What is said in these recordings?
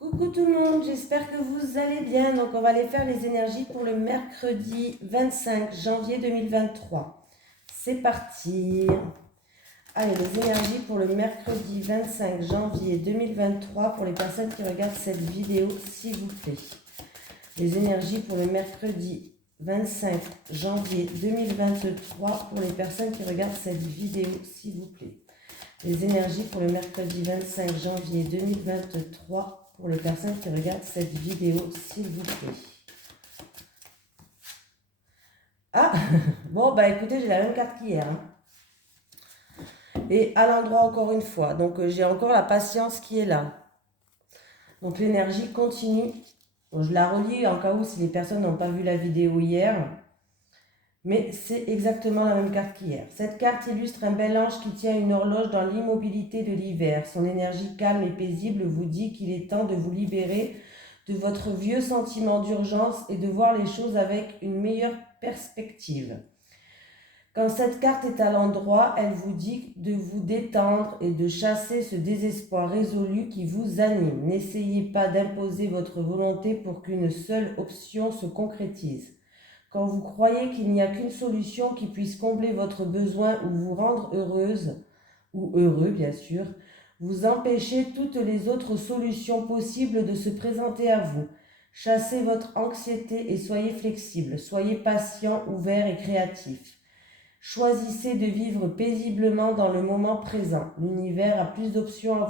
Coucou tout le monde, j'espère que vous allez bien. Donc on va aller faire les énergies pour le mercredi 25 janvier 2023. C'est parti. Allez, les énergies pour le mercredi 25 janvier 2023 pour les personnes qui regardent cette vidéo, s'il vous plaît. Les énergies pour le mercredi 25 janvier 2023 pour les personnes qui regardent cette vidéo, s'il vous plaît. Les énergies pour le mercredi 25 janvier 2023 pour les personnes qui regardent cette vidéo, s'il vous plaît. Ah, bon, bah écoutez, j'ai la même carte qu'hier. Et à l'endroit encore une fois. Donc j'ai encore la patience qui est là. Donc l'énergie continue. Bon, je la relis en cas où si les personnes n'ont pas vu la vidéo hier. Mais c'est exactement la même carte qu'hier. Cette carte illustre un bel ange qui tient une horloge dans l'immobilité de l'hiver. Son énergie calme et paisible vous dit qu'il est temps de vous libérer de votre vieux sentiment d'urgence et de voir les choses avec une meilleure perspective. Quand cette carte est à l'endroit, elle vous dit de vous détendre et de chasser ce désespoir résolu qui vous anime. N'essayez pas d'imposer votre volonté pour qu'une seule option se concrétise. Quand vous croyez qu'il n'y a qu'une solution qui puisse combler votre besoin ou vous rendre heureuse, ou heureux bien sûr, vous empêchez toutes les autres solutions possibles de se présenter à vous. Chassez votre anxiété et soyez flexible, soyez patient, ouvert et créatif. Choisissez de vivre paisiblement dans le moment présent. L'univers a plus d'options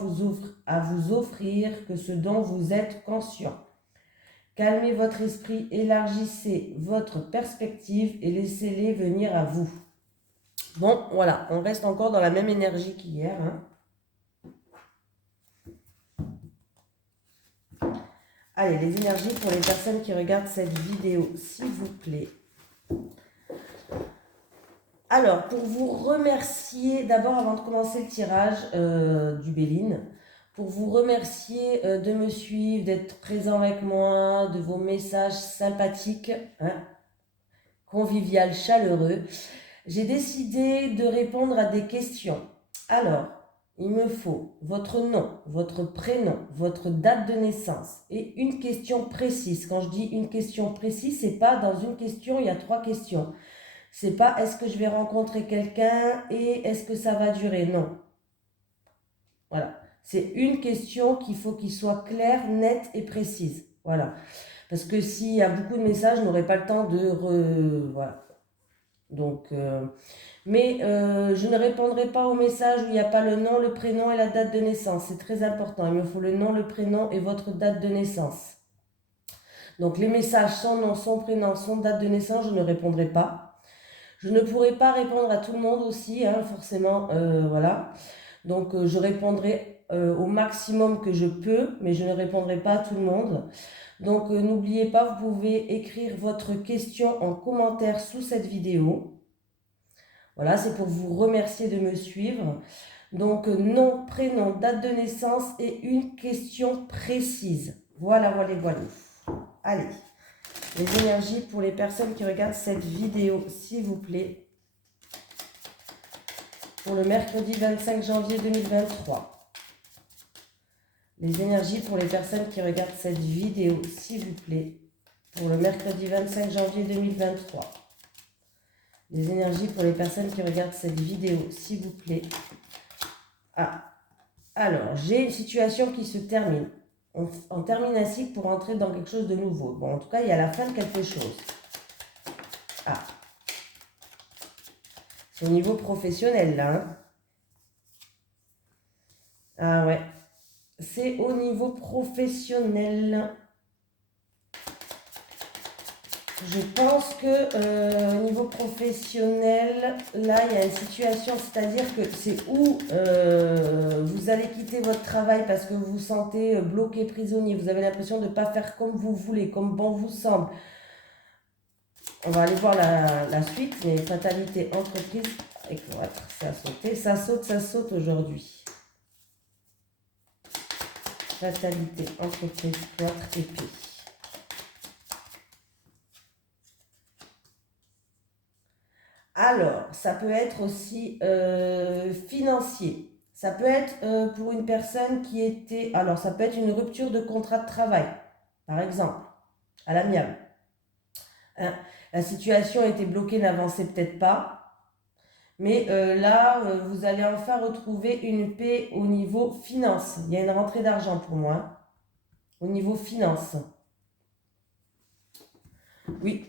à vous offrir que ce dont vous êtes conscient. Calmez votre esprit, élargissez votre perspective et laissez-les venir à vous. Bon, voilà, on reste encore dans la même énergie qu'hier. Allez, les énergies pour les personnes qui regardent cette vidéo, s'il vous plaît. Alors, pour vous remercier, d'abord avant de commencer le tirage du Béline, pour vous remercier de me suivre, d'être présent avec moi, de vos messages sympathiques, convivial, chaleureux, j'ai décidé de répondre à des questions. Alors, il me faut votre nom, votre prénom, votre date de naissance et une question précise. Quand je dis une question précise, c'est pas dans une question, il y a 3 questions. C'est pas est-ce que je vais rencontrer quelqu'un et est-ce que ça va durer. Non. Voilà. C'est une question qu'il faut qu'il soit claire, nette et précise. Voilà. Parce que s'il y a beaucoup de messages, je n'aurai pas le temps de... Voilà. Donc, je ne répondrai pas aux messages où il n'y a pas le nom, le prénom et la date de naissance. C'est très important. Il me faut le nom, le prénom et votre date de naissance. Donc, les messages, son nom, son prénom, son date de naissance, je ne répondrai pas. Je ne pourrai pas répondre à tout le monde aussi, forcément. Voilà. Donc, je répondrai au maximum que je peux, mais je ne répondrai pas à tout le monde. Donc, n'oubliez pas, vous pouvez écrire votre question en commentaire sous cette vidéo. Voilà, c'est pour vous remercier de me suivre. Donc, nom, prénom, date de naissance et une question précise. Voilà. Allez, les énergies pour les personnes qui regardent cette vidéo, s'il vous plaît. Pour le mercredi 25 janvier 2023. Les énergies pour les personnes qui regardent cette vidéo, s'il vous plaît. Pour le mercredi 25 janvier 2023. Les énergies pour les personnes qui regardent cette vidéo, s'il vous plaît. Ah, alors, j'ai une situation qui se termine. On termine ainsi pour entrer dans quelque chose de nouveau. Bon, en tout cas, il y a la fin de quelque chose. Ah. C'est au niveau professionnel, là. Ah ouais. C'est au niveau professionnel. Je pense que au niveau professionnel, là, il y a une situation, c'est-à-dire que c'est où vous allez quitter votre travail parce que vous vous sentez bloqué, prisonnier, vous avez l'impression de ne pas faire comme vous voulez, comme bon vous semble. On va aller voir la suite, mais fatalité, entreprise, ça a sauté, ça saute aujourd'hui. Fatalité, entreprise, 4 épées. Alors, ça peut être aussi financier. Ça peut être pour une personne qui était... Alors, ça peut être une rupture de contrat de travail, par exemple, à l'amiable. Hein, la situation était bloquée, n'avançait peut-être pas. Mais là, vous allez enfin retrouver une paix au niveau finance. Il y a une rentrée d'argent pour moi. Hein, au niveau finance. Oui.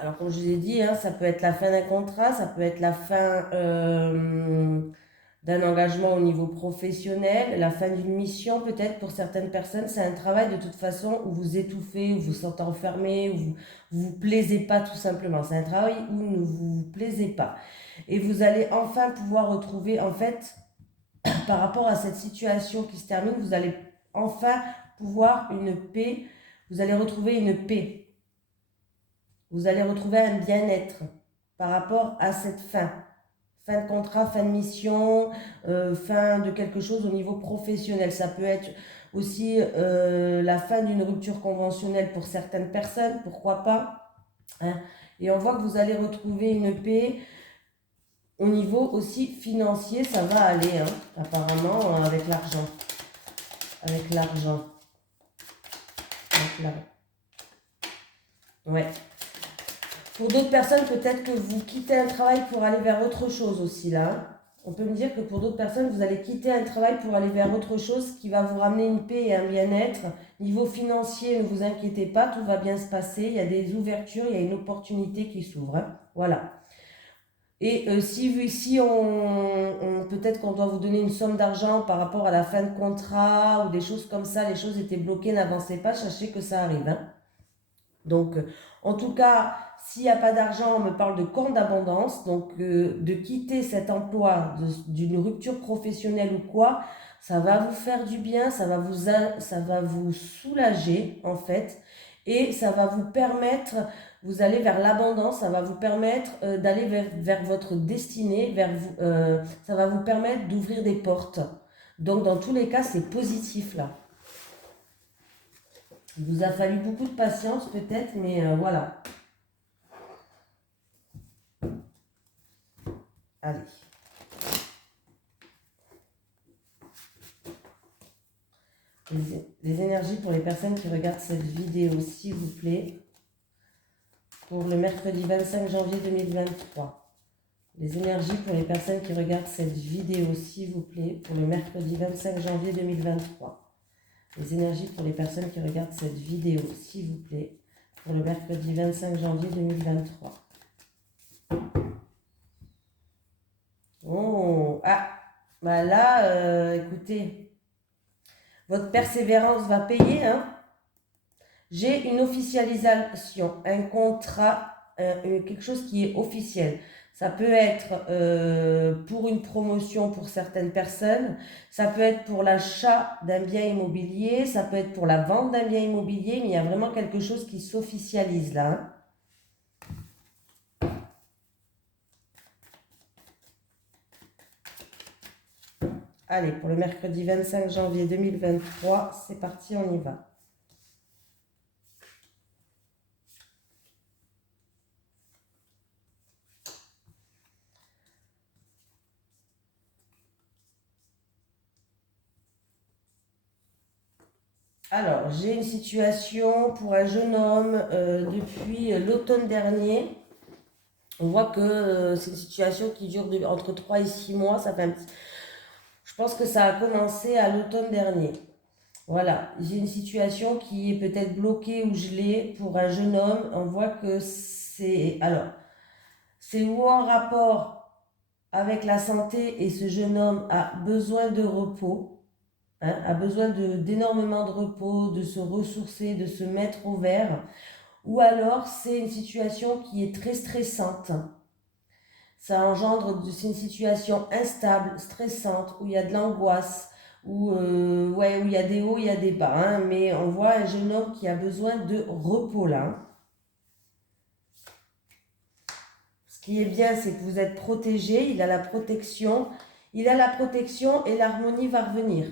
Alors, comme je vous ai dit, hein, ça peut être la fin d'un contrat, ça peut être la fin d'un engagement au niveau professionnel, la fin d'une mission peut-être pour certaines personnes. C'est un travail de toute façon où vous étouffez, où vous vous sentez enfermé, où vous ne vous plaisez pas tout simplement. C'est un travail où ne vous plaisez pas. Et vous allez enfin pouvoir retrouver, en fait, par rapport à cette situation qui se termine, vous allez enfin pouvoir une paix, vous allez retrouver une paix. Vous allez retrouver un bien-être par rapport à cette fin. Fin de contrat, fin de mission, fin de quelque chose au niveau professionnel. Ça peut être aussi la fin d'une rupture conventionnelle pour certaines personnes, pourquoi pas. Hein. Et on voit que vous allez retrouver une paix au niveau aussi financier, ça va aller, hein, apparemment, avec l'argent. Avec l'argent. Ouais. Pour d'autres personnes, peut-être que vous quittez un travail pour aller vers autre chose aussi là. On peut me dire que pour d'autres personnes, vous allez quitter un travail pour aller vers autre chose qui va vous ramener une paix et un bien-être. Niveau financier, ne vous inquiétez pas, tout va bien se passer. Il y a des ouvertures, il y a une opportunité qui s'ouvre. Hein. Voilà. Et si peut-être qu'on doit vous donner une somme d'argent par rapport à la fin de contrat ou des choses comme ça, les choses étaient bloquées, n'avancez pas, sachez que ça arrive. Hein. Donc, en tout cas, s'il n'y a pas d'argent, on me parle de compte d'abondance. Donc, de quitter cet emploi, d'une rupture professionnelle ou quoi, ça va vous faire du bien, ça va vous soulager en fait. Et ça va vous permettre, vous allez vers l'abondance, ça va vous permettre d'aller vers votre destinée, ça va vous permettre d'ouvrir des portes. Donc, dans tous les cas, c'est positif là. Il vous a fallu beaucoup de patience peut-être, mais voilà. Allez. Les énergies pour les personnes qui regardent cette vidéo, s'il vous plaît, pour le mercredi 25 janvier 2023. Les énergies pour les personnes qui regardent cette vidéo, s'il vous plaît, pour le mercredi 25 janvier 2023. Les énergies pour les personnes qui regardent cette vidéo, s'il vous plaît, pour le mercredi 25 janvier 2023. Oh, ah, bah là, écoutez, votre persévérance va payer, hein. J'ai une officialisation, un contrat, quelque chose qui est officiel. Ça peut être pour une promotion pour certaines personnes, ça peut être pour l'achat d'un bien immobilier, ça peut être pour la vente d'un bien immobilier, mais il y a vraiment quelque chose qui s'officialise là. Hein. Allez, pour le mercredi 25 janvier 2023, c'est parti, on y va. Alors, j'ai une situation pour un jeune homme depuis l'automne dernier. On voit que c'est une situation qui dure entre 3 et 6 mois. Je pense que ça a commencé à l'automne dernier. Voilà, j'ai une situation qui est peut-être bloquée ou gelée pour un jeune homme. On voit que c'est... Alors, c'est ou en rapport avec la santé et ce jeune homme a besoin de repos. Hein, a besoin d'énormément de repos, de se ressourcer, de se mettre au vert, ou alors c'est une situation qui est très stressante. Ça engendre, c'est une situation instable, stressante, où il y a de l'angoisse, où il y a des hauts, il y a des bas, hein, mais on voit un jeune homme qui a besoin de repos là. Ce qui est bien, c'est que vous êtes protégé, il a la protection et l'harmonie va revenir.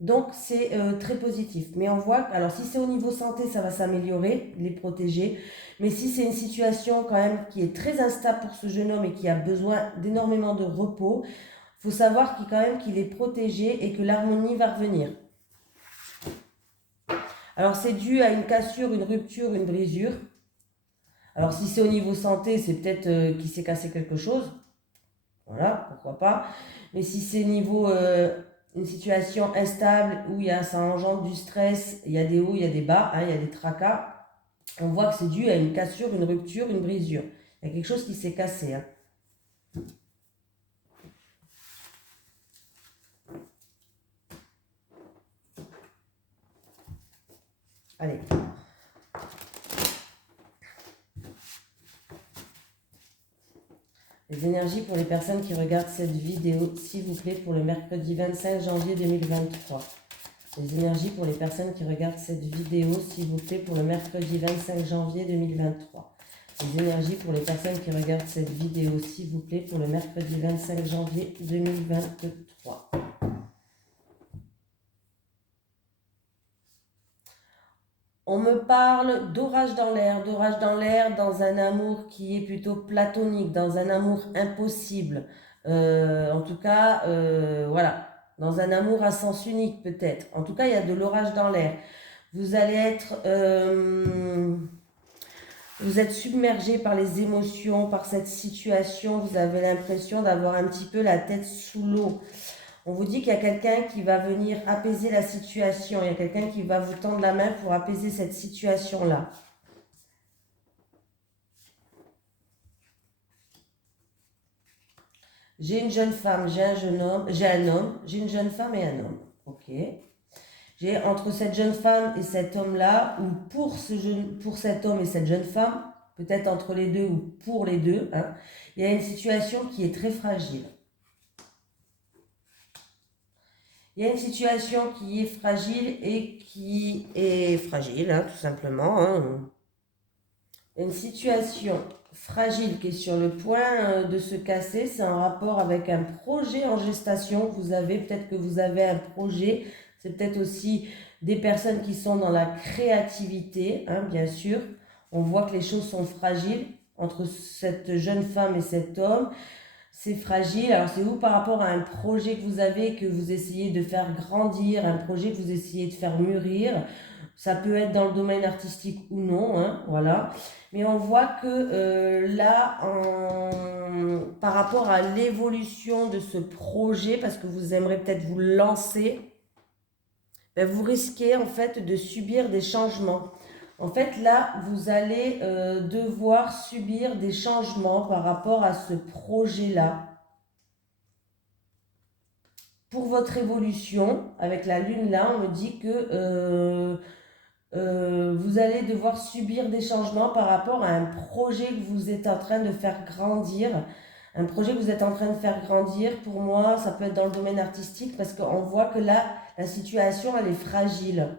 Donc, c'est très positif. Mais on voit, alors si c'est au niveau santé, ça va s'améliorer, les protéger. Mais si c'est une situation quand même qui est très instable pour ce jeune homme et qui a besoin d'énormément de repos, faut savoir quand même qu'il est protégé et que l'harmonie va revenir. Alors c'est dû à une cassure, une rupture, une brisure. Alors si c'est au niveau santé, c'est peut-être qu'il s'est cassé quelque chose. Voilà, pourquoi pas. Mais si c'est niveau une situation instable où ça engendre du stress, il y a des hauts, il y a des bas, il y a des tracas, on voit que c'est dû à une cassure, une rupture, une brisure. Il y a quelque chose qui s'est cassé. Allez. Les énergies pour les personnes qui regardent cette vidéo, s'il vous plaît, pour le mercredi 25 janvier 2023. Les énergies pour les personnes qui regardent cette vidéo, s'il vous plaît, pour le mercredi 25 janvier 2023. Les énergies pour les personnes qui regardent cette vidéo, s'il vous plaît, pour le mercredi 25 janvier 2023. On me parle d'orage dans l'air dans un amour qui est plutôt platonique, dans un amour impossible. En tout cas, voilà, dans un amour à sens unique peut-être. En tout cas, il y a de l'orage dans l'air. Vous allez être... vous êtes submergé par les émotions, par cette situation. Vous avez l'impression d'avoir un petit peu la tête sous l'eau. On vous dit qu'il y a quelqu'un qui va venir apaiser la situation. Il y a quelqu'un qui va vous tendre la main pour apaiser cette situation-là. J'ai une jeune femme, j'ai un homme, j'ai une jeune femme et un homme. Ok. J'ai entre cette jeune femme et cet homme-là, ou pour cet homme et cette jeune femme, peut-être entre les deux ou pour les deux, il y a une situation qui est très fragile. Il y a une situation qui est fragile et qui est fragile, tout simplement. Une situation fragile qui est sur le point de se casser, c'est en rapport avec un projet en gestation que vous avez. Peut-être que vous avez un projet, c'est peut-être aussi des personnes qui sont dans la créativité, bien sûr. On voit que les choses sont fragiles entre cette jeune femme et cet homme. C'est fragile. Alors c'est où par rapport à un projet que vous avez, que vous essayez de faire grandir, un projet que vous essayez de faire mûrir. Ça peut être dans le domaine artistique ou non, voilà. Mais on voit que là, par rapport à l'évolution de ce projet, parce que vous aimeriez peut-être vous lancer, vous risquez en fait de subir des changements. En fait, là, vous allez devoir subir des changements par rapport à ce projet-là. Pour votre évolution, avec la lune là, on me dit que vous allez devoir subir des changements par rapport à un projet que vous êtes en train de faire grandir. Un projet que vous êtes en train de faire grandir, pour moi, ça peut être dans le domaine artistique parce qu'on voit que là, la situation, elle est fragile.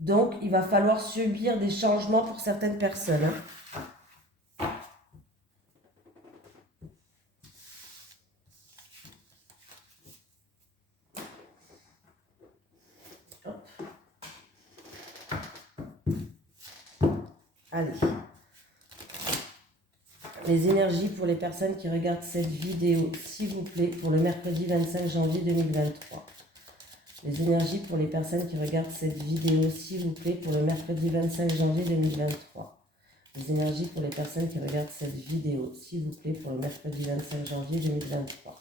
Donc, il va falloir subir des changements pour certaines personnes. Hop. Allez. Les énergies pour les personnes qui regardent cette vidéo, s'il vous plaît, pour le mercredi 25 janvier 2023. Les énergies pour les personnes qui regardent cette vidéo, s'il vous plaît, pour le mercredi 25 janvier 2023. Les énergies pour les personnes qui regardent cette vidéo, s'il vous plaît, pour le mercredi 25 janvier 2023.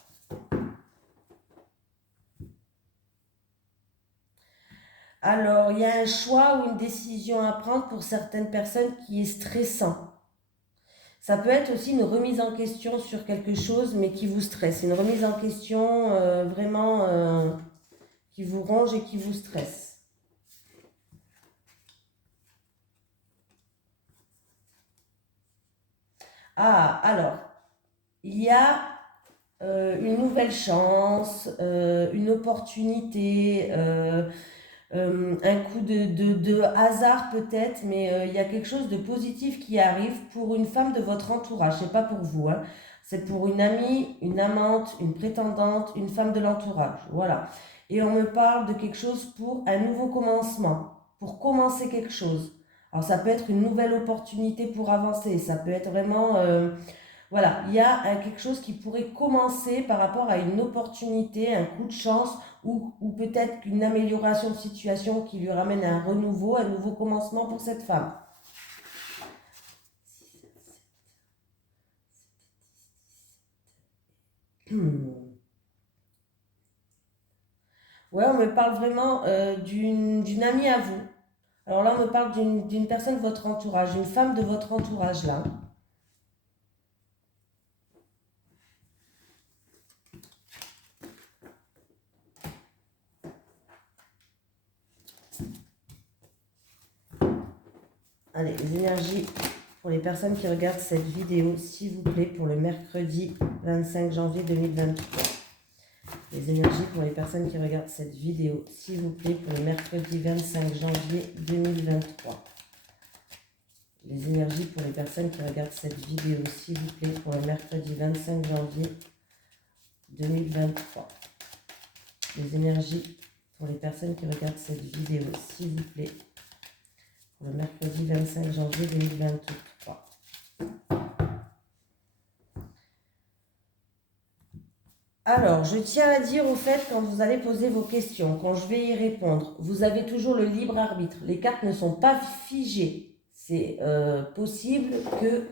Alors, il y a un choix ou une décision à prendre pour certaines personnes qui est stressant. Ça peut être aussi une remise en question sur quelque chose, mais qui vous stresse. Une remise en question vraiment qui vous ronge et qui vous stresse. Alors, il y a une nouvelle chance, une opportunité, un coup de hasard peut-être, mais il y a quelque chose de positif qui arrive pour une femme de votre entourage, c'est pas pour vous, c'est pour une amie, une amante, une prétendante, une femme de l'entourage, voilà. Et on me parle de quelque chose pour un nouveau commencement, pour commencer quelque chose. Alors ça peut être une nouvelle opportunité pour avancer, ça peut être vraiment Voilà, il y a quelque chose qui pourrait commencer par rapport à une opportunité, un coup de chance ou peut-être une amélioration de situation qui lui ramène un renouveau, un nouveau commencement pour cette femme. Ouais, on me parle vraiment d'une amie à vous. Alors là, on me parle d'une personne de votre entourage, une femme de votre entourage là. Allez, les énergies pour les personnes qui regardent cette vidéo, s'il vous plaît, pour le mercredi 25 janvier 2023. Les énergies pour les personnes qui regardent cette vidéo, s'il vous plaît, pour le mercredi 25 janvier 2023. Les énergies pour les personnes qui regardent cette vidéo, s'il vous plaît, pour le mercredi 25 janvier 2023. Les énergies pour les personnes qui regardent cette vidéo, s'il vous plaît, pour le mercredi 25 janvier 2023. Alors, je tiens à dire au fait, quand vous allez poser vos questions, quand je vais y répondre, vous avez toujours le libre arbitre. Les cartes ne sont pas figées. C'est possible que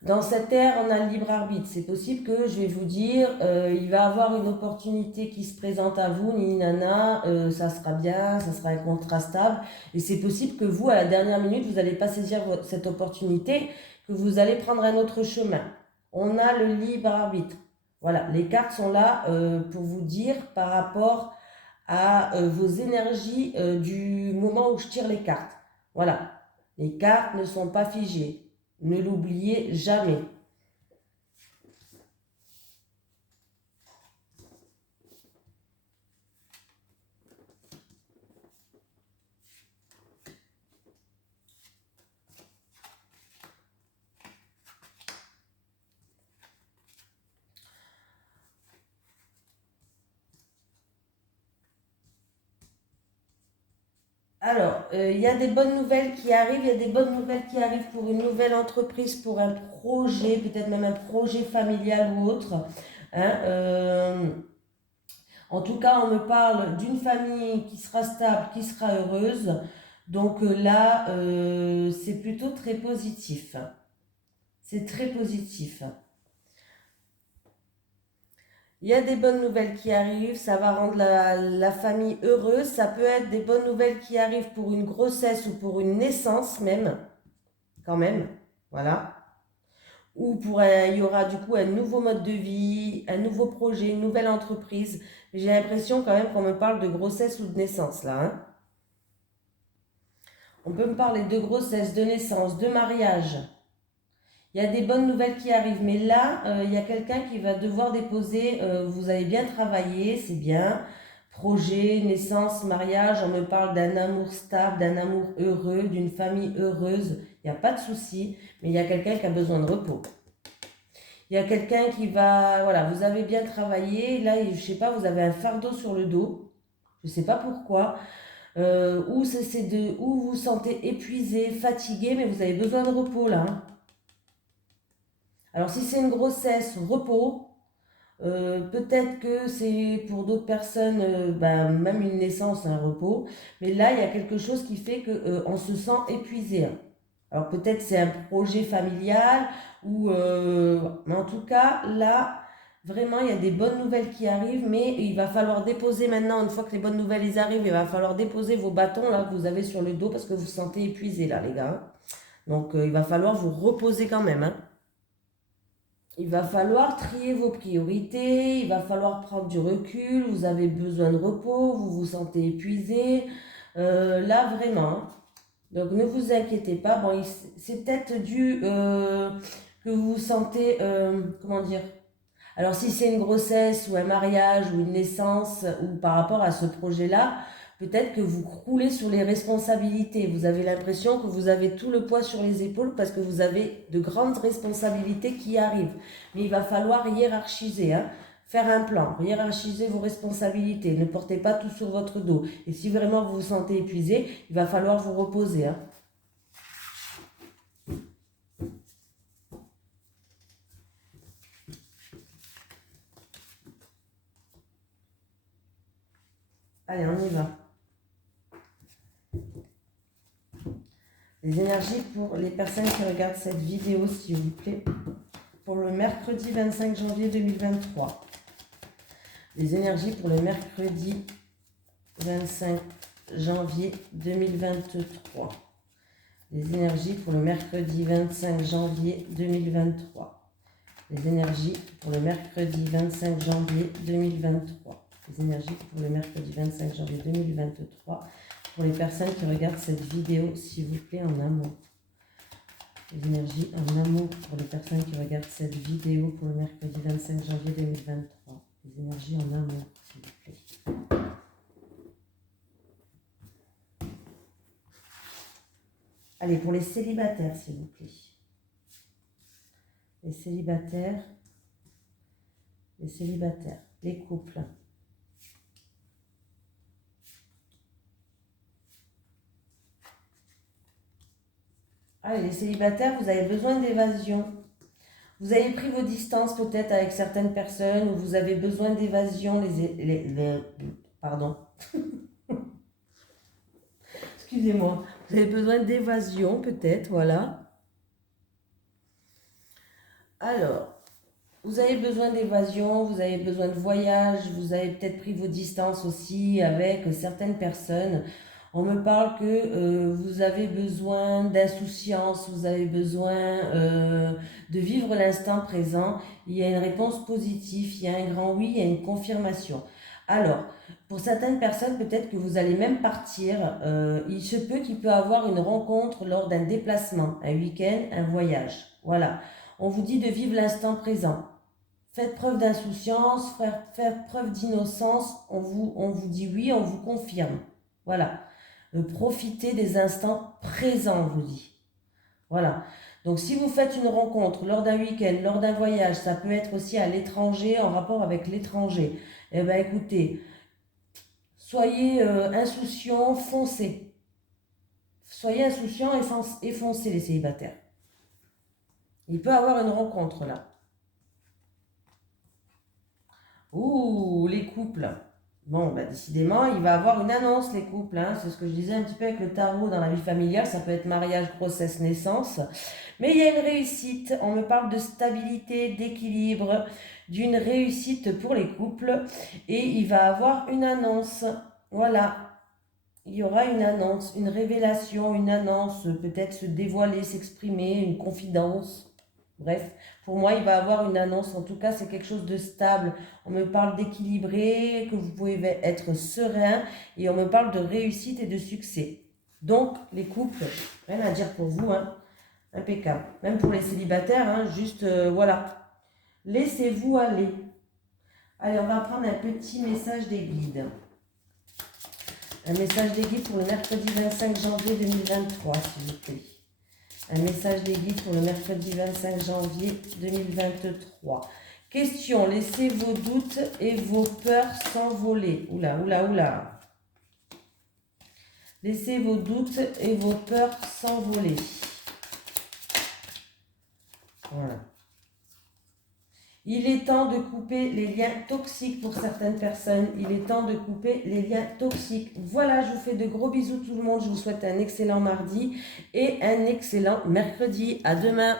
dans cette ère, on a le libre arbitre. C'est possible que je vais vous dire, il va avoir une opportunité qui se présente à vous, ni nana, ça sera bien, ça sera un contrat stable. Et c'est possible que vous, à la dernière minute, vous n'allez pas saisir cette opportunité, que vous allez prendre un autre chemin. On a le libre arbitre. Voilà, les cartes sont là pour vous dire par rapport à vos énergies du moment où je tire les cartes. Voilà, les cartes ne sont pas figées. Ne l'oubliez jamais. Alors, il y a des bonnes nouvelles qui arrivent, il y a des bonnes nouvelles qui arrivent pour une nouvelle entreprise, pour un projet, peut-être même un projet familial ou autre. Hein, en tout cas, on me parle d'une famille qui sera stable, qui sera heureuse. Donc là, c'est plutôt très positif. C'est très positif. Il y a des bonnes nouvelles qui arrivent, ça va rendre la famille heureuse. Ça peut être des bonnes nouvelles qui arrivent pour une grossesse ou pour une naissance même, quand même. Voilà. Ou il y aura du coup un nouveau mode de vie, un nouveau projet, une nouvelle entreprise. J'ai l'impression quand même qu'on me parle de grossesse ou de naissance là. Hein. On peut me parler de grossesse, de naissance, de mariage. Il y a des bonnes nouvelles qui arrivent, mais là, il y a quelqu'un qui va devoir déposer, vous avez bien travaillé, c'est bien, projet, naissance, mariage, on me parle d'un amour stable, d'un amour heureux, d'une famille heureuse, il n'y a pas de souci, mais il y a quelqu'un qui a besoin de repos. Il y a quelqu'un qui va, voilà, vous avez bien travaillé, là, je ne sais pas, vous avez un fardeau sur le dos, je ne sais pas pourquoi, ou ou vous vous sentez épuisé, fatigué, mais vous avez besoin de repos là. Hein. Alors si c'est une grossesse, repos, peut-être que c'est pour d'autres personnes, même une naissance, un repos, mais là il y a quelque chose qui fait qu'on se sent épuisé. Hein. Alors peut-être c'est un projet familial, mais en tout cas là, vraiment il y a des bonnes nouvelles qui arrivent, mais il va falloir déposer maintenant, une fois que les bonnes nouvelles les arrivent, il va falloir déposer vos bâtons là que vous avez sur le dos parce que vous vous sentez épuisé là les gars. Hein. Donc il va falloir vous reposer quand même. Hein. Il va falloir trier vos priorités, il va falloir prendre du recul, vous avez besoin de repos, vous vous sentez épuisé. Là, vraiment. Hein. Donc, ne vous inquiétez pas. Bon, c'est peut-être dû que vous vous sentez, comment dire. Alors, si c'est une grossesse ou un mariage ou une naissance ou par rapport à ce projet-là, peut-être que vous croulez sur les responsabilités. Vous avez l'impression que vous avez tout le poids sur les épaules parce que vous avez de grandes responsabilités qui arrivent. Mais il va falloir hiérarchiser, hein, faire un plan, hiérarchiser vos responsabilités. Ne portez pas tout sur votre dos. Et si vraiment vous vous sentez épuisé, il va falloir vous reposer. Hein. Allez, on y va. Les énergies pour les personnes qui regardent cette vidéo, s'il vous plaît, pour le mercredi 25 janvier 2023. Les énergies pour le mercredi 25 janvier 2023. Les énergies pour le mercredi 25 janvier 2023. Les énergies pour le mercredi 25 janvier 2023. Les énergies pour le mercredi 25 janvier 2023. Pour les personnes qui regardent cette vidéo, s'il vous plaît, en amour. Les énergies en amour pour les personnes qui regardent cette vidéo pour le mercredi 25 janvier 2023. Les énergies en amour, s'il vous plaît. Allez, pour les célibataires, s'il vous plaît. Les célibataires, les couples. Allez, les célibataires, vous avez besoin d'évasion. Vous avez pris vos distances peut-être avec certaines personnes ou vous avez besoin d'évasion. Pardon. Excusez-moi. Vous avez besoin d'évasion peut-être, voilà. Alors, vous avez besoin d'évasion, vous avez besoin de voyage, vous avez peut-être pris vos distances aussi avec certaines personnes. On me parle que vous avez besoin d'insouciance, vous avez besoin de vivre l'instant présent. Il y a une réponse positive, il y a un grand oui, il y a une confirmation. Alors, pour certaines personnes, peut-être que vous allez même partir. Il se peut qu'il peut y avoir une rencontre lors d'un déplacement, un week-end, un voyage. Voilà. On vous dit de vivre l'instant présent. Faites preuve d'insouciance, faites preuve d'innocence. On vous dit oui, on vous confirme. Voilà. Profitez des instants présents, on vous dit. Voilà. Donc, si vous faites une rencontre lors d'un week-end, lors d'un voyage, ça peut être aussi à l'étranger, en rapport avec l'étranger. Eh bien, écoutez, soyez insouciants, foncez. Soyez insouciants et foncez, les célibataires. Il peut y avoir une rencontre, là. Ouh, les couples. Bon, bah, décidément, il va y avoir une annonce, les couples. Hein. C'est ce que je disais un petit peu avec le tarot dans la vie familiale. Ça peut être mariage, grossesse, naissance. Mais il y a une réussite. On me parle de stabilité, d'équilibre, d'une réussite pour les couples. Et il va y avoir une annonce. Voilà. Il y aura une annonce, une révélation, une annonce, peut-être se dévoiler, s'exprimer, une confidence. Bref, pour moi, il va y avoir une annonce. En tout cas, c'est quelque chose de stable. On me parle d'équilibré, que vous pouvez être serein. Et on me parle de réussite et de succès. Donc, les couples, rien à dire pour vous. Hein. Impeccable. Même pour les célibataires, hein, juste, voilà. Laissez-vous aller. Allez, on va prendre un petit message des guides. Un message des guides pour le mercredi 25 janvier 2023, s'il vous plaît. Un message des guides pour le mercredi 25 janvier 2023. Question, laissez vos doutes et vos peurs s'envoler. Oula, oula, oula. Laissez vos doutes et vos peurs s'envoler. Voilà. Il est temps de couper les liens toxiques pour certaines personnes. Il est temps de couper les liens toxiques. Voilà, je vous fais de gros bisous tout le monde. Je vous souhaite un excellent mardi et un excellent mercredi. À demain.